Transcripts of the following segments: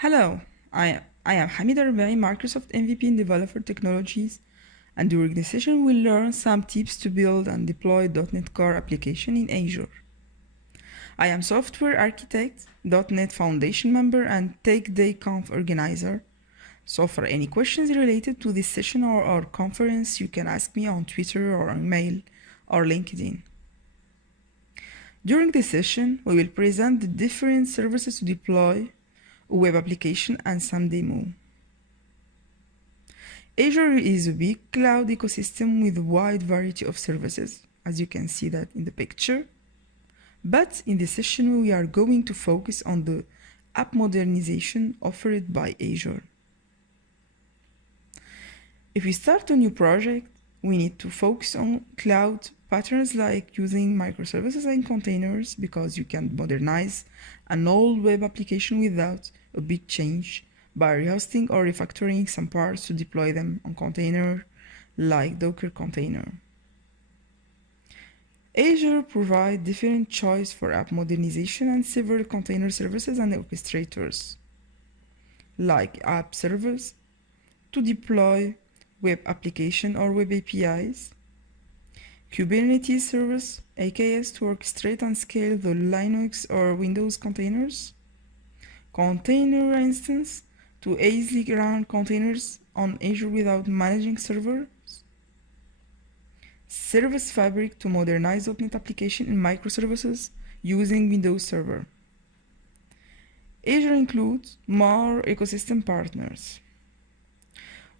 Hello, I am Hamida REBAI, Microsoft MVP in Developer Technologies, and during this session we'll learn some tips to build and deploy .NET Core application in Azure. I am Software Architect, .NET Foundation member, and Tech Day Conf organizer. So for any questions related to this session or our conference, you can ask me on Twitter or email or LinkedIn. During this session, we will present the different services to deploy a web application and some demo. Azure is a big cloud ecosystem with a wide variety of services, as you can see that in the picture. But in this session, we are going to focus on the app modernization offered by Azure. If we start a new project, we need to focus on cloud patterns like using microservices and containers, because you can modernize an old web application without a big change by rehosting or refactoring some parts to deploy them on container like Docker container. Azure provides different choice for app modernization and several container services and orchestrators like app servers to deploy web application or web APIs, Kubernetes service, AKS, to orchestrate and scale the Linux or Windows containers, container instance to easily run containers on Azure without managing servers, Service Fabric to modernize .NET application in microservices using Windows Server. Azure includes more ecosystem partners.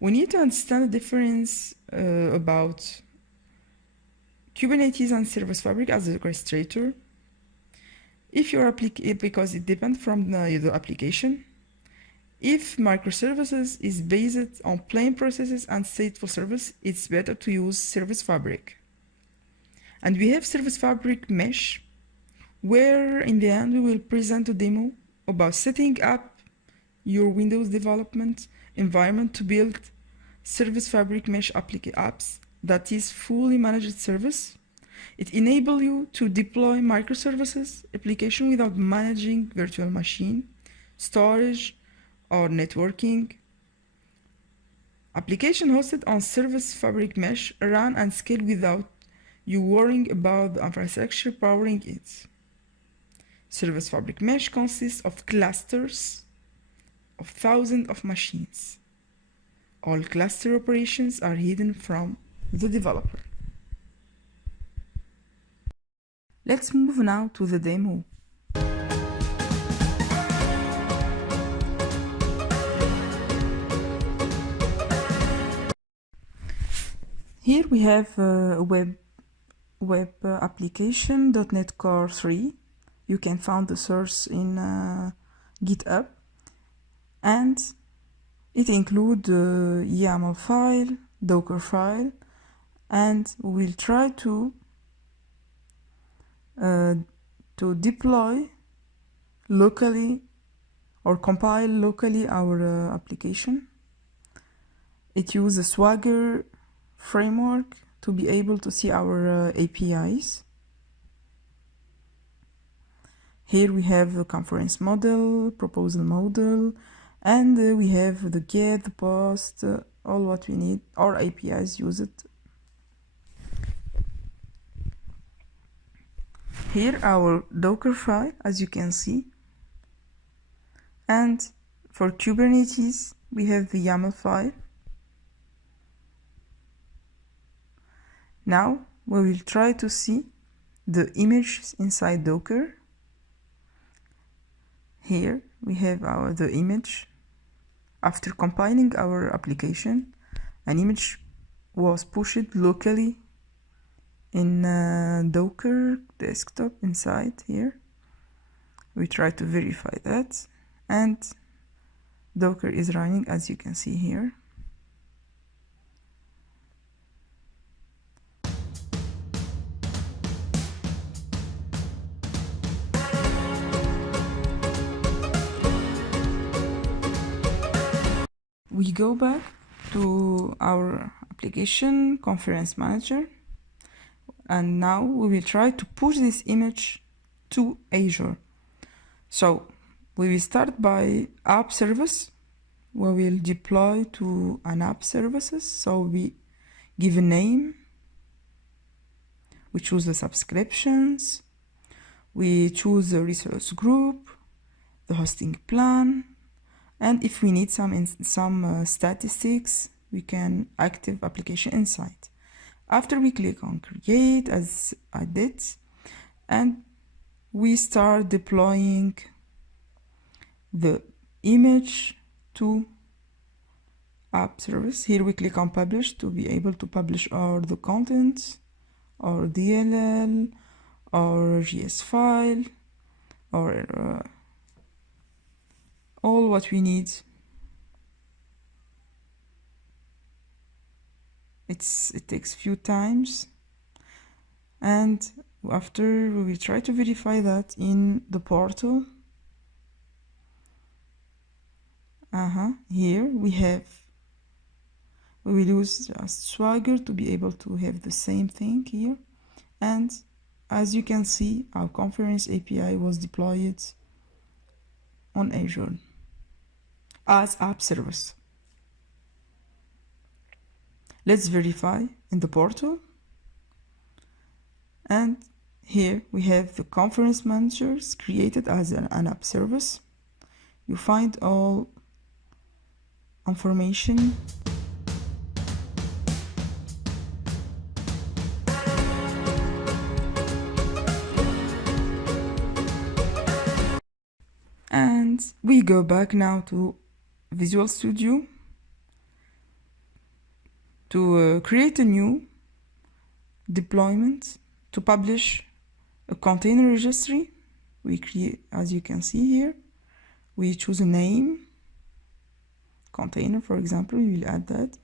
We need to understand the difference about Kubernetes and Service Fabric as an orchestrator. If your because it depends from the application. If microservices is based on plain processes and stateful service, it's better to use Service Fabric. And we have Service Fabric Mesh, where in the end we will present a demo about setting up your Windows development environment to build Service Fabric Mesh apps that is fully managed service. It enables you to deploy microservices application without managing virtual machine, storage, or networking. Application hosted on Service Fabric Mesh run and scale without you worrying about the infrastructure powering it. Service Fabric Mesh consists of clusters of thousands of machines. All cluster operations are hidden from the developer. Let's move now to the demo. Here we have a web application, .NET Core 3. You can find the source in GitHub, and it includes the YAML file, Docker file, and we will try to deploy locally or compile locally our application. It uses a Swagger framework to be able to see our APIs. Here we have a conference model, proposal model, and we have the get, the post, all what we need. Our APIs use it. Here our Docker file, as you can see. And for Kubernetes, we have the YAML file. Now we will try to see the images inside Docker. Here we have the image. After compiling our application, an image was pushed locally in Docker desktop inside here. We try to verify that, and Docker is running, as you can see here. We go back to our application conference manager, and now we will try to push this image to Azure. So We will start by app service. We will deploy to an app services. So we give a name. We choose the subscriptions. We choose the resource group, the hosting plan, and if we need some statistics, we can active application insight. After we click on create, as I did, and we start deploying the image to app service. Here we click on publish to be able to publish all the contents, or DLL, or GS file, or all what we need. It takes few times, and after we will try to verify that in the portal. Here we will use just Swagger to be able to have the same thing here, and as you can see, our conference API was deployed on Azure as app service. Let's verify in the portal, and here we have the conference managers created as an app service. You find all information and we go back now to Visual Studio to create a new deployment to publish a container registry. We create, as you can see here, we choose a name, container for example, we will add that,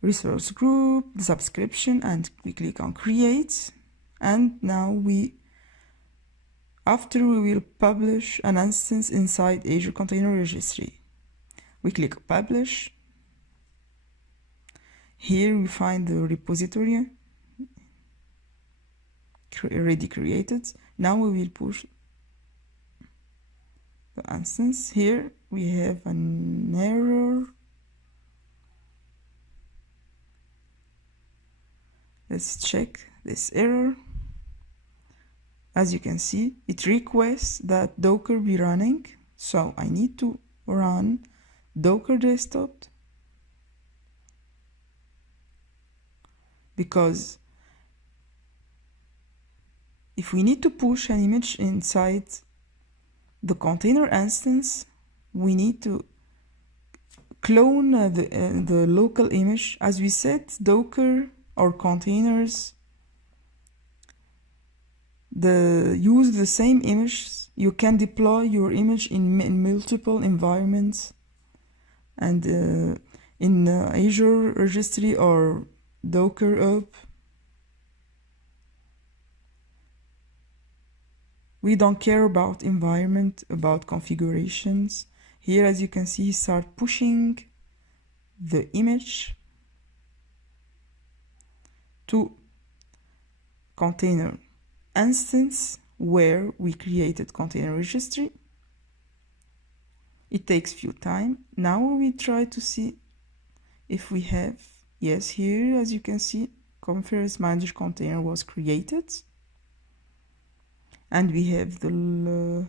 resource group, the subscription, and we click on create. And now after we will publish an instance inside Azure Container Registry. We click publish. Here we find the repository already created. Now we will push the instance. Here we have an error. Let's check this error. As you can see, it requests that Docker be running. So I need to run Docker desktop, because if we need to push an image inside the container instance, we need to clone the local image. As we said, Docker or containers use the same image. You can deploy your image in multiple environments, and in Azure Registry or Docker Up. We don't care about environment, about configurations. Here, as you can see, start pushing the image to container instance where we created container registry. It takes few time. Now we try to see if we have, yes, here as you can see, conference manager container was created, and we have the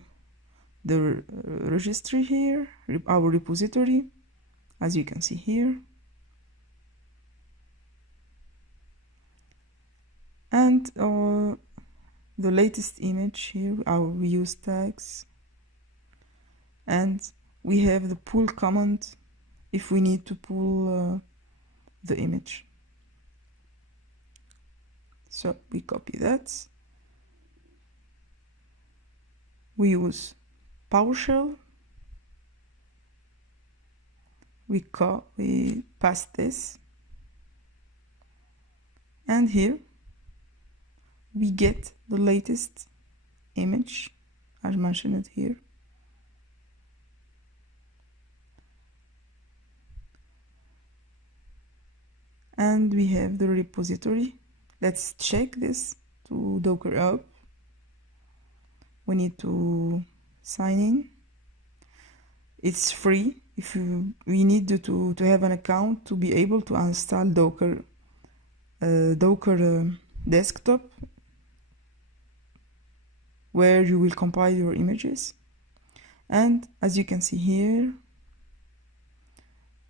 registry here, our repository, as you can see here, and the latest image here, our reuse tags, and we have the pull command if we need to pull the image. So we copy that. We use PowerShell. We paste this, and here we get the latest image as mentioned here. And we have the repository. Let's check this to Docker Up. We need to sign in. It's free. If we need to have an account to be able to install Docker desktop, where you will compile your images. And as you can see here,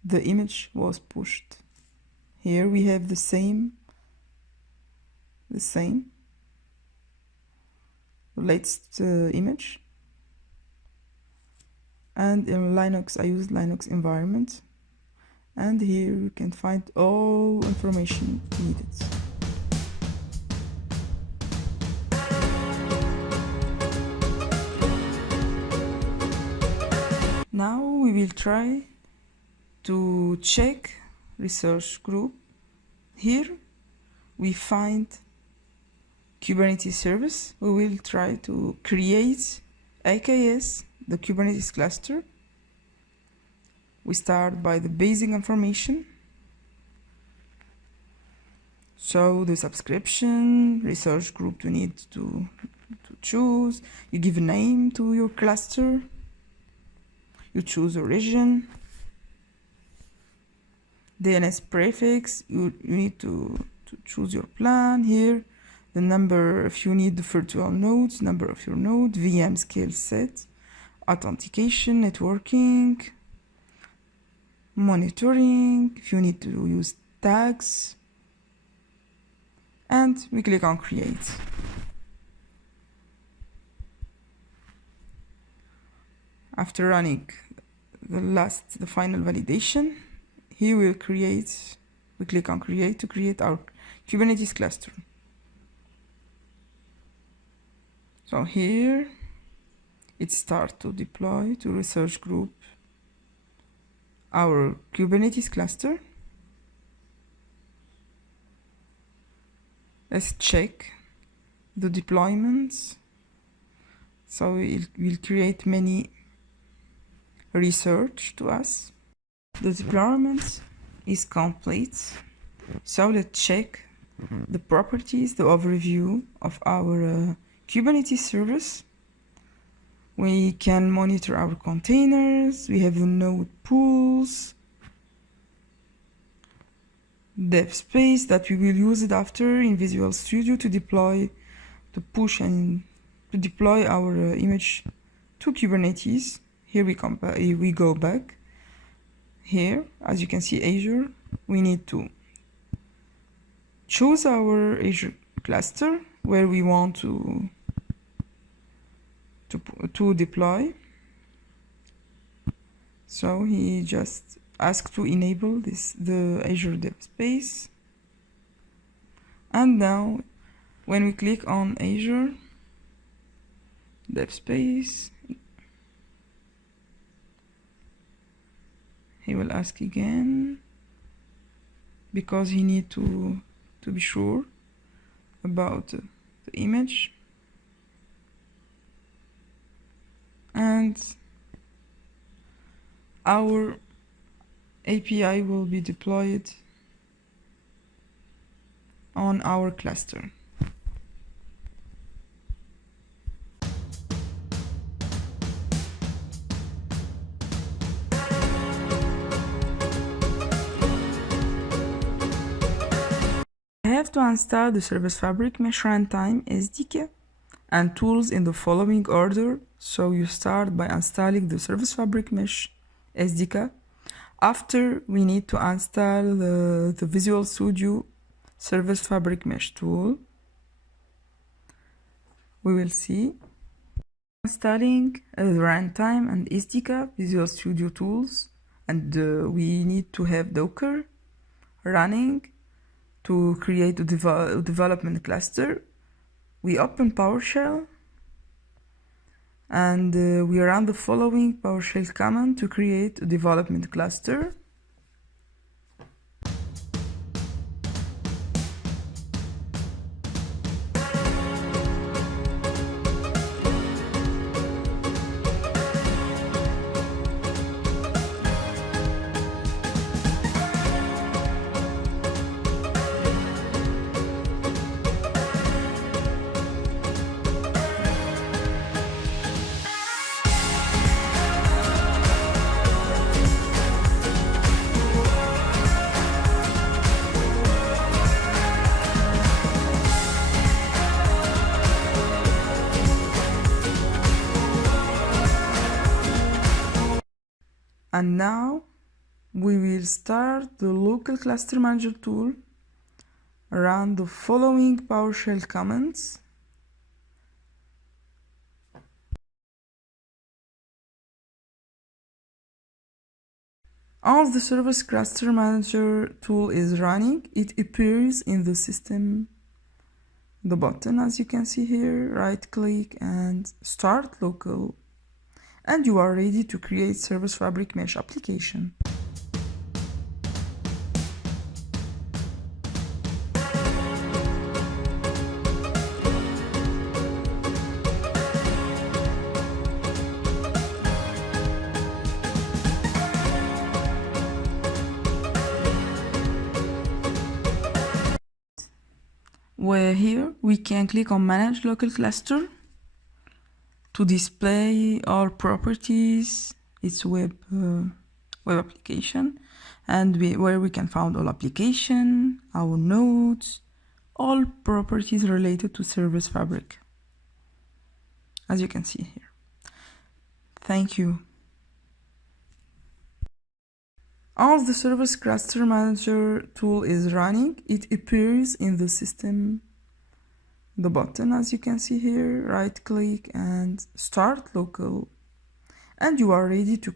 the image was pushed. Here we have the same latest image. And in Linux, I use Linux environment. And here you can find all information needed. Now we will try to check research group. Here we find Kubernetes service. We will try to create AKS, the Kubernetes cluster. We start by the basic information. So the subscription, research group you need to choose. You give a name to your cluster. You choose a region. DNS prefix, you need to choose your plan. Here the number, if you need the virtual nodes, number of your node, VM scale set, authentication, networking, monitoring, if you need to use tags, and we click on create. After running the final validation, here we click on create to create our Kubernetes cluster. So here it starts to deploy to research group our Kubernetes cluster. Let's check the deployments. So it will create many research to us. The deployment is complete. So let's check the properties, the overview of our Kubernetes service. We can monitor our containers. We have the node pools, dev space that we will use it after in Visual Studio to deploy, to push and to deploy our image to Kubernetes. Here we go back. Here, as you can see, Azure, we need to choose our Azure cluster where we want to deploy. So he just asked to enable the Azure dev space. And now when we click on Azure dev space, he will ask again because he need to be sure about the image. And our API will be deployed on our cluster. I have to install the Service Fabric Mesh Runtime SDK and tools in the following order. So you start by installing the Service Fabric Mesh SDK. After, we need to install the Visual Studio Service Fabric Mesh tool. We will see. Installing the runtime and SDK Visual Studio tools, and we need to have Docker running to create a development cluster. We open PowerShell and we run the following PowerShell command to create a development cluster. And now we will start the local cluster manager tool. Run the following PowerShell commands. As the service cluster manager tool is running, it appears in the system, the button as you can see here, right click and start local, and you are ready to create Service Fabric Mesh application. Where here we can click on Manage Local Cluster to display our properties. It's web application, and where we can find all application, our nodes, all properties related to Service Fabric, as you can see here. Thank you. As the Service Cluster Manager tool is running, it appears in the system, the button as you can see here, right click and start local, and you are ready to